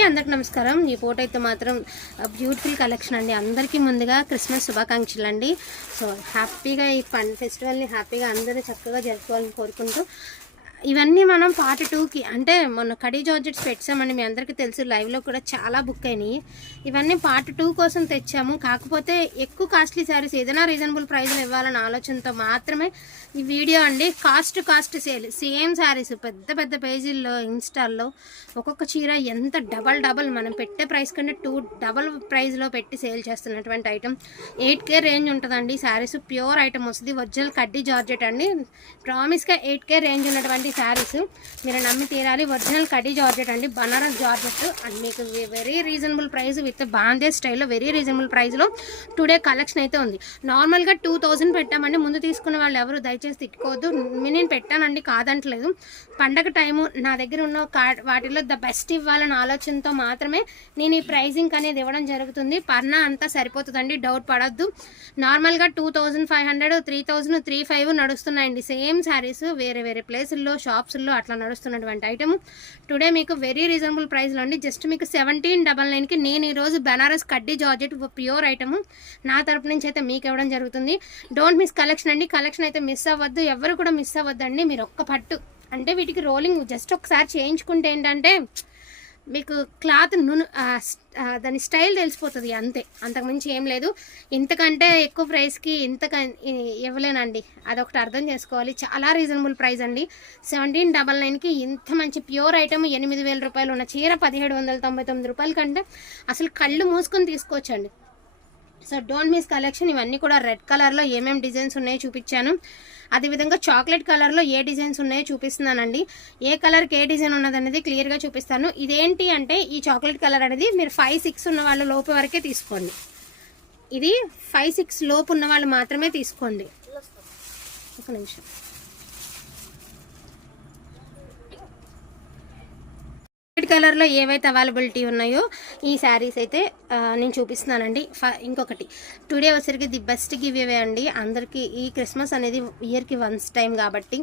అందరికి నమస్కారం. ఈ ఫోటో అయితే మాత్రం బ్యూటిఫుల్ కలెక్షన్ అండి. అందరికీ ముందుగా క్రిస్మస్ శుభాకాంక్షలు అండి. సో హ్యాపీగా ఈ ఫన్ ఫెస్టివల్ని హ్యాపీగా అందరూ చక్కగా జరుపుకోవాలని కోరుకుంటూ ఇవన్నీ మనం పార్ట్ టూకి అంటే మొన్న కడీ జార్జెట్స్ పెట్టామని మీ అందరికీ తెలుసు లైవ్లో కూడా చాలా బుక్ అయినాయి. ఇవన్నీ పార్ట్ టూ కోసం తెచ్చాము. కాకపోతే ఎక్కువ కాస్ట్లీ శారీస్ ఏదైనా రీజనబుల్ ప్రైస్లో ఇవ్వాలన్న ఆలోచనతో మాత్రమే ఈ వీడియో అండి. Cost cost sale same saris పెద్ద పెద్ద పేజీల్లో ఇన్స్టాల్లో ఒక్కొక్క చీర ఎంత డబల్ డబల్ మనం పెట్టే ప్రైస్ కంటే టూ డబల్ ప్రైస్లో పెట్టి సేల్ చేస్తున్నటువంటి ఐటమ్ ఎయిట్ కే రేంజ్ ఉంటుందండి. శారీస్ ప్యూర్ ఐటమ్ వస్తుంది. ఒరిజినల్ కడ్డీ జార్జెట్ అండి. ప్రామిస్గా ఎయిట్ కే రేంజ్ ఉన్నటువంటి శారీస్ మీరు నమ్మి తీరాలి. ఒరిజినల్ కటీ జార్జెట్ అండి. బనారస్ జార్జెట్. అండ్ మీకు వెరీ రీజనబుల్ ప్రైస్ విత్ బాందే స్టైల్లో వెరీ రీజనబుల్ ప్రైస్లో టుడే కలెక్షన్ అయితే ఉంది. నార్మల్గా టూ థౌజండ్ పెట్టామండి. ముందు తీసుకున్న వాళ్ళు ఎవరు దయచేసి తిట్టుకోవద్దు. నేను పెట్టానండి కాదంటలేదు. పండగ టైము నా దగ్గర ఉన్న వాటిలో ద బెస్ట్ ఇవ్వాలన్న ఆలోచనతో మాత్రమే నేను ఈ ప్రైజింగ్ అనేది ఇవ్వడం జరుగుతుంది. పర్నా అంతా సరిపోతుందండి. డౌట్ పడద్దు. నార్మల్గా two thousand five hundred three thousand three five నడుస్తున్నాయండి. Same saris వేరే వేరే ప్లేసుల్లో షాప్స్లో అట్లా నడుస్తున్నటువంటి ఐటమ్. టుడే మీకు వెరీ రీజనబుల్ ప్రైస్లో అండి. జస్ట్ మీకు సెవెంటీన్ డబల్ నైన్కి నేను ఈరోజు బెనారస్ కడ్డీ జార్జెట్ ప్యూర్ ఐటమ్. నా తరపు నుంచి అయితే మీకు ఇవ్వడం జరుగుతుంది. డోంట్ మిస్ కలెక్షన్ అండి. కలెక్షన్ అయితే మిస్ అవ్వద్దు. ఎవరు కూడా మిస్ అవ్వద్దండి. మీరు ఒక్క పట్టు. అంటే వీటికి రోలింగ్ జస్ట్ ఒకసారి చేయించుకుంటే ఏంటంటే మీకు క్లాత్ నును దాని స్టైల్ తెలిసిపోతుంది అంతే. అంతకుమించి ఏం లేదు. ఇంతకంటే ఎక్కువ ప్రైస్కి ఇంతక ఇవ్వలేనండి. అదొకటి అర్థం చేసుకోవాలి. చాలా రీజనబుల్ ప్రైస్ అండి. సెవెంటీన్ డబల్ నైన్కి ఇంత మంచి ప్యూర్ ఐటమ్ ఎనిమిది వేల రూపాయలు ఉన్న చీర పదిహేడు వందల తొంభై తొమ్మిది రూపాయల కంటే అసలు కళ్ళు మూసుకొని తీసుకోవచ్చండి. సో డోంట్ మిస్ కలెక్షన్ ఇవన్నీ కూడా రెడ్ కలర్లో ఏమేమి డిజైన్స్ ఉన్నాయో చూపించాను. అదేవిధంగా చాక్లెట్ కలర్లో ఏ డిజైన్స్ ఉన్నాయో చూపిస్తున్నానండి. ఏ కలర్కి ఏ డిజైన్ ఉన్నది అనేది క్లియర్గా చూపిస్తాను. ఇదేంటి అంటే ఈ చాక్లెట్ కలర్ అనేది మీరు ఫైవ్ సిక్స్ ఉన్న వాళ్ళ లోపు వరకే తీసుకోండి. ఇది ఫైవ్ సిక్స్ లోపు ఉన్న వాళ్ళు మాత్రమే తీసుకోండి. ఒక నిమిషం. కలర్లో ఏవైతే అవైలబిలిటీ ఉన్నాయో ఈ శారీస్ అయితే నేను చూపిస్తున్నానండి. ఫ- ఇంకొకటి. టుడే వచ్చరికి ది బెస్ట్ గివ్ అవే అండి. అందరికీ ఈ క్రిస్మస్ అనేది ఇయర్కి వన్స్ టైం కాబట్టి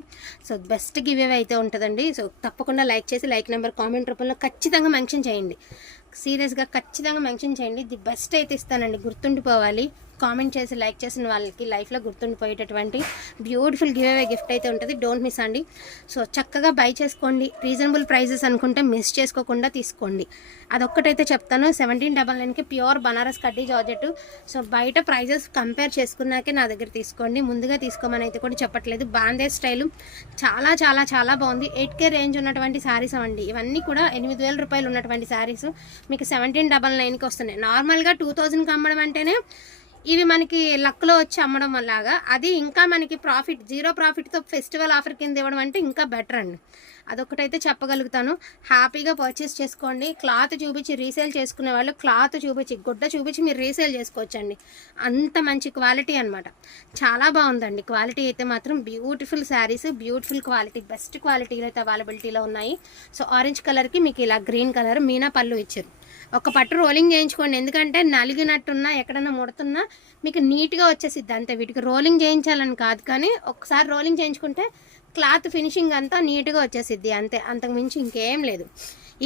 సో బెస్ట్ గివ్ అవే అయితే ఉంటుందండి. సో తప్పకుండా లైక్ చేసి లైక్ నెంబర్ కామెంట్ రూపంలో ఖచ్చితంగా మెన్షన్ చేయండి. సీరియస్గా ఖచ్చితంగా మెన్షన్ చేయండి. ది బెస్ట్ అయితే ఇస్తానండి. గుర్తుండిపోవాలి. కామెంట్ చేసి లైక్ చేసిన వాళ్ళకి లైఫ్లో గుర్తుండిపోయేటటువంటి బ్యూటిఫుల్ గివ్ అవే గిఫ్ట్ అయితే ఉంటుంది. డోంట్ మిస్ అండి. సో చక్కగా బై చేసుకోండి. రీజనబుల్ ప్రైజెస్ అనుకుంటే మిస్ చేసుకోకుండా తీసుకోండి. అదొక్కటైతే చెప్తాను. సెవెంటీన్ డబల్ నైన్కి ప్యూర్ బనారస్ కడ్డీ జార్జెట్. సో బయట ప్రైజెస్ కంపేర్ చేసుకున్నాకే నా దగ్గర తీసుకోండి. ముందుగా తీసుకోమని అయితే కూడా చెప్పట్లేదు. బాందే స్టైలు చాలా చాలా చాలా బాగుంది. ఎయిట్ కే రేంజ్ ఉన్నటువంటి శారీస్ అండి ఇవన్నీ కూడా ఎనిమిది వేల రూపాయలు ఉన్నటువంటి శారీస్. మీకు సెవెంటీన్ డబల్ నైన్కి వస్తున్నాయి. నార్మల్గా టూ థౌజండ్కి అమ్మడం అంటేనే ఇవి మనకి లక్లో వచ్చి అమ్మడం లాగా. అది ఇంకా మనకి ప్రాఫిట్ జీరో ప్రాఫిట్తో ఫెస్టివల్ ఆఫర్ కింద ఇవ్వడం అంటే ఇంకా బెటర్ అండి. అదొకటైతే చెప్పగలుగుతాను. హ్యాపీగా పర్చేస్ చేసుకోండి. క్లాత్ చూపించి రీసేల్ చేసుకునే వాళ్ళు క్లాత్ చూపించి గుడ్డ చూపించి మీరు రీసేల్ చేసుకోవచ్చండి. అంత మంచి క్వాలిటీ అనమాట చాలా బాగుందండి. క్వాలిటీ అయితే మాత్రం beautiful saris beautiful quality best క్వాలిటీలో అయితే అవైలబిలిటీలో ఉన్నాయి. సో ఆరెంజ్ కలర్కి మీకు ఇలా గ్రీన్ కలర్ మీనా పళ్ళు ఇచ్చారు. ఒక పట్టు రోలింగ్ చేయించుకోండి. ఎందుకంటే నలిగినట్టున్నా ఎక్కడన్నా ముడుతున్నా మీకు నీట్గా వచ్చేసిద్ది అంతే. వీటికి రోలింగ్ చేయించాలని కాదు కానీ ఒకసారి రోలింగ్ చేయించుకుంటే క్లాత్ ఫినిషింగ్ అంతా నీట్గా వచ్చేసిద్ది అంతే. అంతకు మించి ఇంకేం లేదు.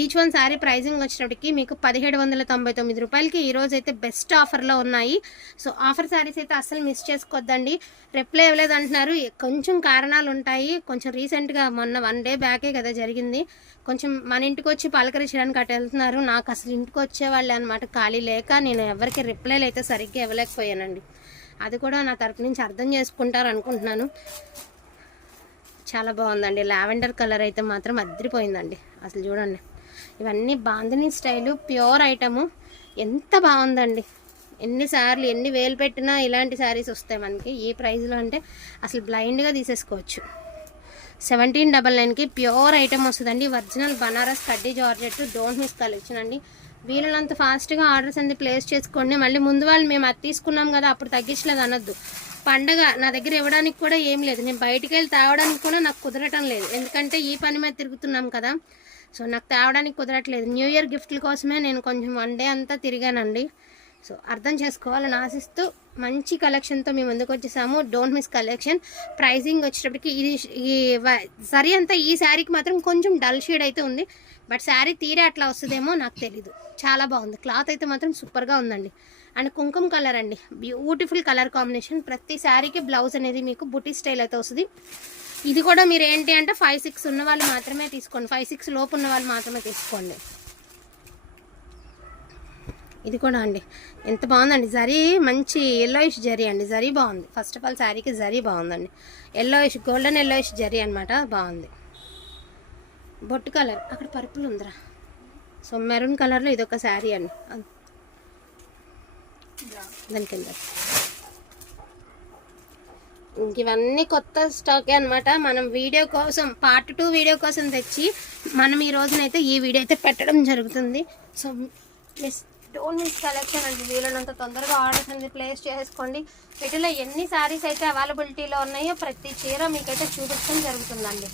ఈచ్ వన్ శారీ ప్రైజింగ్ వచ్చినప్పటికి మీకు పదిహేడు వందల తొంభై తొమ్మిది రూపాయలకి ఈ రోజు అయితే బెస్ట్ ఆఫర్లో ఉన్నాయి. సో ఆఫర్ శారీస్ అయితే అస్సలు మిస్ చేసుకోవద్దండి రిప్లై ఇవ్వలేదు అంటున్నారు. కొంచెం కారణాలు ఉంటాయి. కొంచెం రీసెంట్గా మొన్న వన్ డే బ్యాకే కదా జరిగింది. కొంచెం మన ఇంటికి వచ్చి పలకరించడానికి అటు వెళ్తున్నారు. నాకు అసలు ఇంటికి వచ్చేవాళ్ళే అనమాట ఖాళీ లేక నేను ఎవరికి రిప్లైలు అయితే సరిగ్గా ఇవ్వలేకపోయానండి. అది కూడా నా తరపు నుంచి అర్థం చేసుకుంటారు అనుకుంటున్నాను చాలా బాగుందండి. లావెండర్ కలర్ అయితే మాత్రం అద్దరిపోయిందండి అసలు చూడండి. ఇవన్నీ బాందిని స్టైలు ప్యూర్ ఐటము. ఎంత బాగుందండి. ఎన్నిసార్లు ఎన్ని వేలు పెట్టినా ఇలాంటి శారీస్ వస్తాయి మనకి. ఈ ప్రైస్లో అంటే అసలు బ్లైండ్గా తీసేసుకోవచ్చు. సెవెంటీన్ డబల్ నైన్కి ప్యూర్ ఐటమ్ వస్తుందండి. ఒరిజినల్ బనారస్ కడ్డీ జార్జెట్ డోంట్ మిస్ కలెక్షన్ అండి. వీళ్ళంత ఫాస్ట్గా ఆర్డర్స్ అనేది ప్లేస్ చేసుకోండి మళ్ళీ ముందు వాళ్ళు మేము అది తీసుకున్నాం కదా అప్పుడు తగ్గించలేదు అనొద్దు. పండగ నా దగ్గర ఇవ్వడానికి కూడా ఏం లేదు. నేను బయటికి వెళ్ళి తేవడానికి కూడా నాకు కుదరటం లేదు. ఎందుకంటే ఈ పని మీద తిరుగుతున్నాం కదా. సో నాకు తేవడానికి కుదరట్లేదు. న్యూ ఇయర్ గిఫ్ట్ల కోసమే నేను కొంచెం వన్ డే అంతా తిరిగానండి. సో అర్థం చేసుకోవాలని ఆశిస్తూ మంచి కలెక్షన్తో మేము ముందుకు వచ్చేసాము. Don't miss collection. ప్రైజింగ్ వచ్చేటప్పటికి ఇది ఈ వ- అంతా ఈ శారీకి మాత్రం కొంచెం డల్ షేడ్ అయితే ఉంది. బట్ శారీ తీరే అట్లా వస్తుందేమో నాకు తెలీదు. చాలా బాగుంది. క్లాత్ అయితే మాత్రం సూపర్గా ఉందండి. అండ్ కుంకుమ కలర్ అండి. Beautiful colour combination. ప్రతి శారీకి బ్లౌజ్ అనేది మీకు బుటీ స్టైల్ అయితే వస్తుంది. ఇది కూడా మీరు ఏంటి అంటే ఫైవ్ సిక్స్ ఉన్న వాళ్ళు మాత్రమే తీసుకోండి. ఫైవ్ సిక్స్ లోపు ఉన్న వాళ్ళు మాత్రమే తీసుకోండి. ఇది కూడా అండి. ఎంత బాగుందండి. జరీ మంచి ఎల్లోయిష్ జరీ అండి. జరీ బాగుంది. ఫస్ట్ ఆఫ్ ఆల్ శారీకి జరీ బాగుందండి. ఎల్లోయిష్ గోల్డెన్ ఎల్లోయిష్ జరీ అనమాట బాగుంది. బొట్టు కలర్. అక్కడ పర్పుల్ ఉందిరా. సో మెరూన్ కలర్లో ఇదొక శారీ అండి. దానికి దాని కింద ఇంక ఇవన్నీ కొత్త స్టాకే అనమాట మనం వీడియో కోసం పార్ట్ టూ వీడియో కోసం తెచ్చి మనం ఈ రోజునైతే ఈ వీడియో అయితే పెట్టడం జరుగుతుంది. So miss don't miss collection అండి. వీలైనంత తొందరగా ఆర్డర్స్ అనేది ప్లేస్ చేసుకోండి. వీటిలో ఎన్ని శారీస్ అయితే అవైలబిలిటీలో ఉన్నాయో ప్రతి చీర మీకైతే చూపించడం జరుగుతుందండి.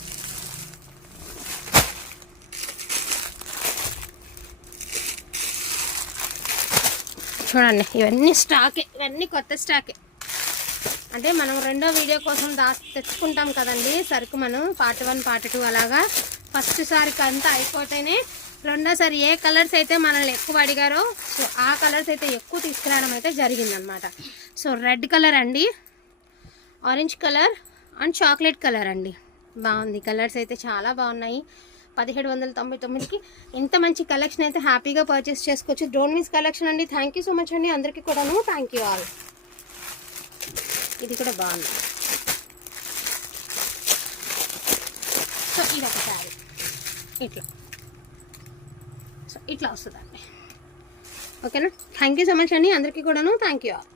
చూడండి ఇవన్నీ స్టాకే ఇవన్నీ కొత్త స్టాకే. అంటే మనం రెండో వీడియో కోసం దా తెచ్చుకుంటాం కదండి సరుకు మనం పార్ట్ వన్ పార్ట్ టూ అలాగా. ఫస్ట్ సారికి అంతా అయిపోతేనే రెండోసారి ఏ కలర్స్ అయితే మనల్ని ఎక్కువ అడిగారో సో ఆ కలర్స్ అయితే ఎక్కువ తీసుకురావడం అయితే జరిగిందనమాట. సో రెడ్ కలర్ అండి orange colour and chocolate colour అండి. బాగుంది కలర్స్ అయితే చాలా బాగున్నాయి. పదిహేడు వందల తొంభై తొమ్మిదికి. ఇంత మంచి కలెక్షన్ అయితే హ్యాపీగా పర్చేస్ చేసుకోవచ్చు. డోంట్ మిస్ కలెక్షన్ అండి. థ్యాంక్ యూ సో మచ్ అండి. అందరికీ కూడాను థ్యాంక్ యూ ఆల్ ఇది కూడా బాగుంది. సో ఇది ఒక శారీ ఇట్లా. సో ఇట్లా వస్తుందండి. ఓకేనా థ్యాంక్ యూ సో మచ్ అండి. అందరికీ కూడాను థ్యాంక్ యూ ఆల్